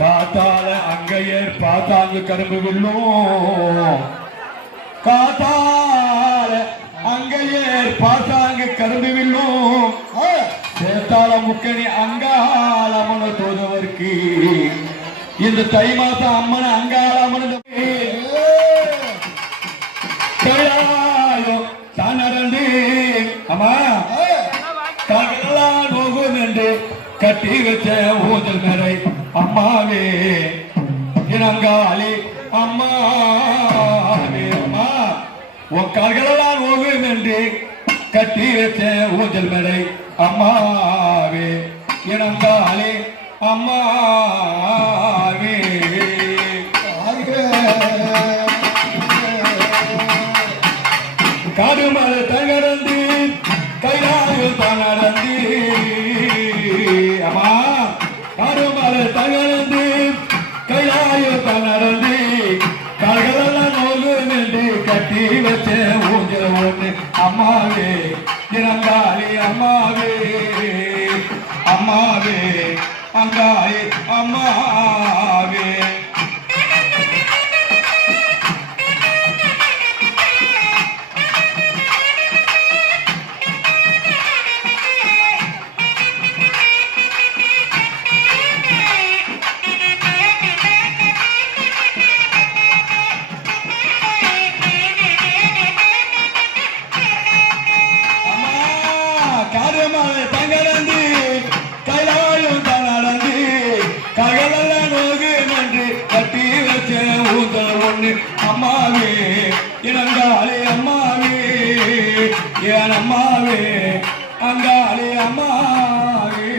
காத்தால அங்கையர் பாத்தாங்கு கரும்பு வில்லும் காத்தால அங்கையர் பாத்தாங்கு கரும்பு வில்லும் சேத்தால முக்கணி அங்காளமன தோதவர்க்கு இந்த தை மாசம் அம்மன் அங்காளமன தானடந்து அம்மா தகலாம் நோகும் என்று கட்டி வச்ச ஊதல் மேரை அம்மாவே இனங்காளி அம்மாவே அம்மா உன் கர்களெல்லாம் நோகும் என்று கட்டி வச்ச ஊதல் மேரை அம்மாவே இனங்காளி அம்மாவே காடுமலை தகடந்து கைலாயம் தகடந்து அம்மா காடுமலை தகடந்து கைலாயம் தகடந்து கர்களெல்லாம் நோகும் என்று கட்டி வச்ச ஊஞ்சல் ஒன்று அம்மாவே இனங்காளி அம்மாவே அம்மாவே அங்காளி அம்மாவே தங்கடந்து கைலாயம் தனடந்து ககளெல்லாம் நோகும் என்று கட்டி வச்ச ஊதல் ஒண்ணு அம்மாவே இனங்காளி அம்மாவே என் அம்மாவே அங்காளி அம்மாவே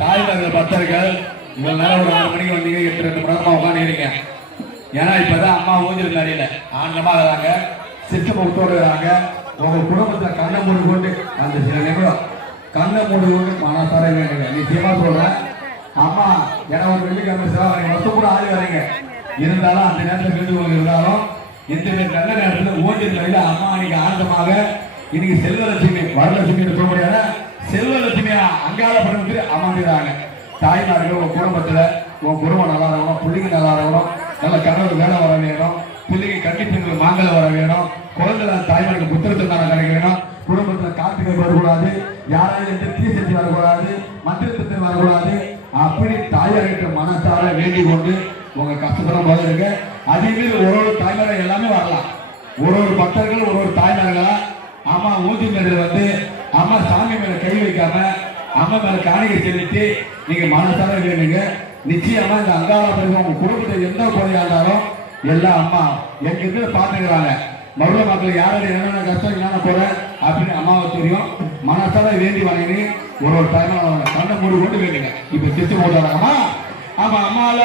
தாய்மார்கள் பக்தர்கள் இவ்வளவு நேரம் ஒரு 6 மணிக்கு வந்தீங்க 8-2 மணி நேரமா உட்காந்துக்கிறீங்க. ஏன்னா இப்பதான் அம்மா ஊஞ்சல் நடியில ஆனந்தமா இருக்கிறாங்க, சிட்டு முகத்தோடு இருக்கிறாங்க. உங்க குடும்பத்துல கண்ணை மூடி கொண்டு அந்த சில நிமிடம் கண்ணை மூடி கொண்டு மனசார வேணுங்க. நிச்சயமா சொல்றேன் அம்மா ஏன்னா ஒரு வெள்ளிக்கிழமை சிவராத்திரி வருஷம் கூட ஆடி வரீங்க. இருந்தாலும் அந்த நேரத்தில் விருது இருந்தாலும் இந்த நல்ல நேரத்தில் ஊஞ்சல் நடியில அம்மா இன்னைக்கு ஆனந்தமாக இன்னைக்கு செல்வலட்சுமி வரலட்சுமி சொல்ல முடியாத செல்வலட்சுமியா அங்காளப்பட்டு அமர்ந்துறாங்க. தாய்மார்கள் உங்க குடும்பத்துல உன் குடும்பம் நல்லா இருக்கணும், பிள்ளைங்க நல்லா இருக்கணும், நல்ல கணவர் வேலை வர வேணும், பிள்ளைங்க கண்டிப்பெண்கள் மாங்கல வர வேணும், குழந்தை தாய்மாருக்கு புத்திரத்தினால கிடைக்கணும், குடும்பத்துல கார்த்திகை வரக்கூடாது, யாராவது எந்த தீசக்தி வரக்கூடாது, மந்திரத்தை வரக்கூடாது. அப்படி தாயார்கிட்ட மனசார வேண்டிக் கொண்டு உங்க கஷ்டப்படும் போது இருக்கு. அதே மாதிரி ஒரு தாய்மார்கள் எல்லாமே வரலாம். ஒரு பக்தர்கள் ஒரு தாய்மார்களா அம்மா ஊசி மேல வந்து அம்மா சாமி மேல கை வைக்காம அம்மா மேல காணிக்கை செலுத்தி நீங்க மனசார வேணுங்க. நிச்சயமா இந்த அங்காளப்பட்டு உங்க குடும்பத்தை எந்த குறையா இருந்தாலும் எல்லாம் அம்மா எங்கிட்ட பாத்துக்கிறாங்க. மருள மக்கள் யாரும் என்னென்ன கஷ்டம் என்னென்ன குறை அப்படின்னு அம்மாவை தெரியும். மனசார வேண்டி வாங்கி ஒரு டைம் கண்ணை மூடி கொண்டு வேண்டுங்க. இப்ப சித்து போட்டாங்க அம்மா ஆமா அம்மால